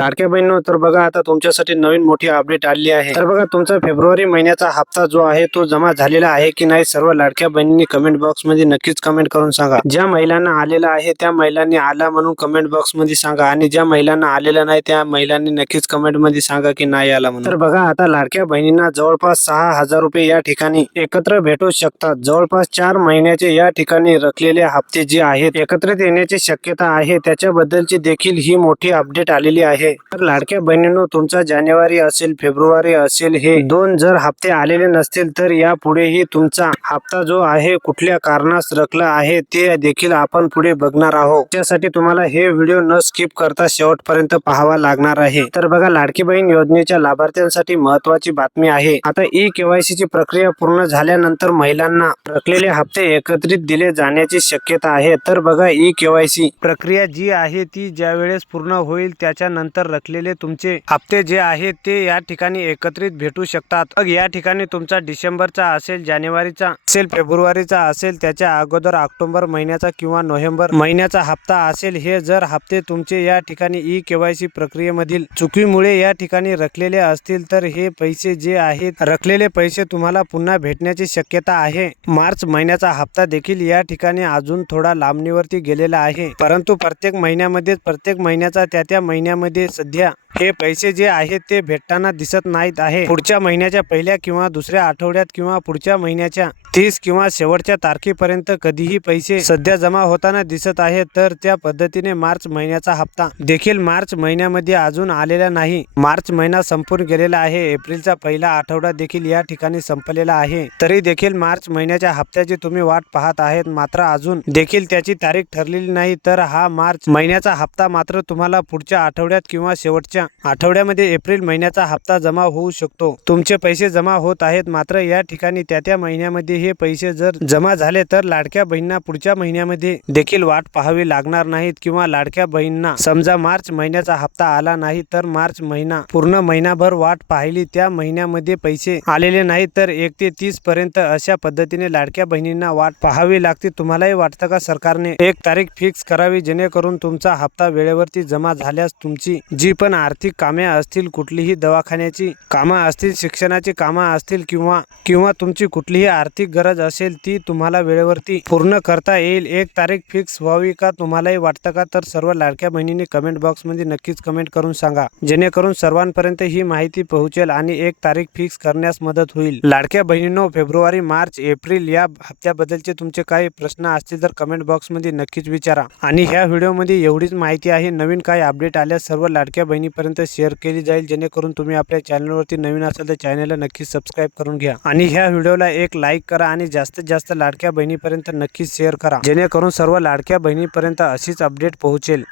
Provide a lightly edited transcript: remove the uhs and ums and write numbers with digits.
लाडक्या बहिणींनो, तर बघा आता तुमच्यासाठी नवीन मोठी अपडेट आली आहे. तर बघा तुमचा फेब्रुवारी महिन्याचा हप्ता जो आहे तो जमा झालेला आहे की नाही, सर्व लाडक्या बहिणींनी कमेंट बॉक्स मध्ये नक्कीच कमेंट करून सांगा. ज्या महिलांना आलेला आहे त्या महिलांनी आला म्हणून कमेंट बॉक्स मध्ये सांगा, आणि ज्या महिलांना आलेला नाही त्या महिलांनी नक्कीच कमेंट मध्ये सांगा की नाही आला म्हणून. तर बघा आता लाडक्या बहिणींना जवळपास 6,000 रुपये या ठिकाणी एकत्र भेटू शकतात. जवळपास 4 महिन्याचे या ठिकाणी रखलेले हप्ते जे आहेत एकत्रित येण्याची शक्यता आहे, त्याच्याबद्दलची देखील ही मोठी अपडेट आलेली आहे. तर लाडक्या बहिणींनो, तुमचा जानेवारी असेल फेब्रुवारी असेल हे दोन जर हप्ते आलेले नसतील तर यापुढेही तुमचा हप्ता जो आहे कुठल्या कारणास रखला आहे ते देखील आपण पुढे बघणार आहोत. त्यासाठी तुम्हाला हे व्हिडिओ न स्किप करता शेवटपर्यंत पाहावा लागणार आहे. तर बघा, लाडकी बहीण योजनेच्या लाभार्थ्यांसाठी महत्वाची बातमी आहे. आता ई-केवायसी ची प्रक्रिया पूर्ण झाल्यानंतर महिलांना रखलेले हप्ते एकत्रित दिले जाण्याची शक्यता आहे. तर बघा, ई-केवायसी प्रक्रिया जी आहे ती ज्या वेळेस पूर्ण होईल त्याच्यानंतर रखलेले तुमचे हप्ते जे आहेत ते या ठिकाणी एकत्रित भेटू शकतात. मग या ठिकाणी तुमचा डिसेंबरचा असेल, जानेवारीचा असेल, फेब्रुवारीचा असेल, त्याच्या अगोदर ऑक्टोबर महिन्याचा किंवा नोव्हेंबर महिन्याचा हप्ता असेल, हे जर हप्ते तुमचे या ठिकाणी ई-केवायसी प्रक्रियेमधील चुकीमुळे या ठिकाणी रखलेले असतील तर हे पैसे जे आहेत रखलेले पैसे तुम्हाला पुन्हा भेटण्याची शक्यता आहे. मार्च महिन्याचा हप्ता देखील या ठिकाणी अजून थोडा लांबणीवरती गेलेला आहे, परंतु प्रत्येक महिन्याचा त्या महिन्यामध्ये सध्या हे पैसे जे आहेत ते भेटताना दिसत नाहीत आहे. पुढच्या महिन्याच्या पहिल्या किंवा दुसऱ्या आठवड्यात किंवा पुढच्या महिन्याच्या 30 किंवा शेवटच्या तारखेपर्यंत कधीही पैसे सध्या जमा होताना दिसत आहेत. तर त्या पद्धतीने मार्च महिन्याचा हप्ता देखील मार्च महिन्यामध्ये अजून आलेला नाही. मार्च महिना संपून गेलेला आहे. एप्रिलचा पहिला आठवडा देखील या ठिकाणी संपलेला आहे. तरी देखील मार्च महिन्याच्या हप्त्याची तुम्ही वाट पाहत आहेत, मात्र अजून देखील त्याची तारीख ठरलेली नाही. तर हा मार्च महिन्याचा हप्ता मात्र तुम्हाला पुढच्या आठवड्यात किंवा शेवटच्या आठवड्यामध्ये एप्रिल महिन्याचा हप्ता जमा होऊ शकतो. तुमचे पैसे जमा होत आहेत, मात्र या ठिकाणी त्या महिन्यामध्ये हे पैसे जर जमा झाले तर लाडक्या बहिणींना पुढच्या महिन्यामध्ये देखील वाट पाहावी लागणार नाहीत. किंवा लाडक्या बहिणींना समजा मार्च महिन्याचा हप्ता आला नाही तर मार्च महिना पूर्ण महिनाभर वाट पाहिली, त्या महिन्यामध्ये पैसे आलेले नाही तर 1 ते 30 पर्यंत अशा पद्धतीने लाडक्या बहिणींना वाट पाहावी लागते. तुम्हालाही वाटतं का सरकारने एक तारीख फिक्स करावी जेणेकरून तुमचा हप्ता वेळेवरती जमा झाल्यास तुमची जी पण आर्थिक कामे असतील, कुठलीही दवाखान्याची कामं असतील, शिक्षणाची कामं असतील किंवा तुमची कुठलीही आर्थिक गरज असेल ती तुम्हाला वेळेवरती पूर्ण करता येईल. एक तारीख फिक्स व्हावी का, तुम्हालाही वाटतं का? तर सर्व लाडक्या बहिणींनी कमेंट बॉक्स मध्ये नक्कीच कमेंट करून सांगा, जेणेकरून सर्वांपर्यंत ही माहिती पोहोचेल आणि एक तारीख फिक्स करण्यास मदत होईल. लाडक्या बहिणींनो, फेब्रुवारी, मार्च, एप्रिल या हप्त्याबद्दलचे तुमचे काही प्रश्न असतील तर कमेंट बॉक्स मध्ये नक्कीच विचारा. आणि ह्या व्हिडिओमध्ये एवढीच माहिती आहे. नवीन काही अपडेट आल्यास सर्व लाडक्या बहिणीपर्यंत शेअर केली जाईल, जेणेकरून तुम्ही आपल्या चॅनलवरती नवीन असाल तर चॅनलला नक्कीच सबस्क्राईब करून घ्या. आणि ह्या व्हिडिओला एक लाईक करा आणि जास्तीत जास्त लाडक्या बहिणीपर्यंत नक्कीच शेअर करा, जेणेकरून सर्व लाडक्या बहिणीपर्यंत अशीच अपडेट पोहोचेल.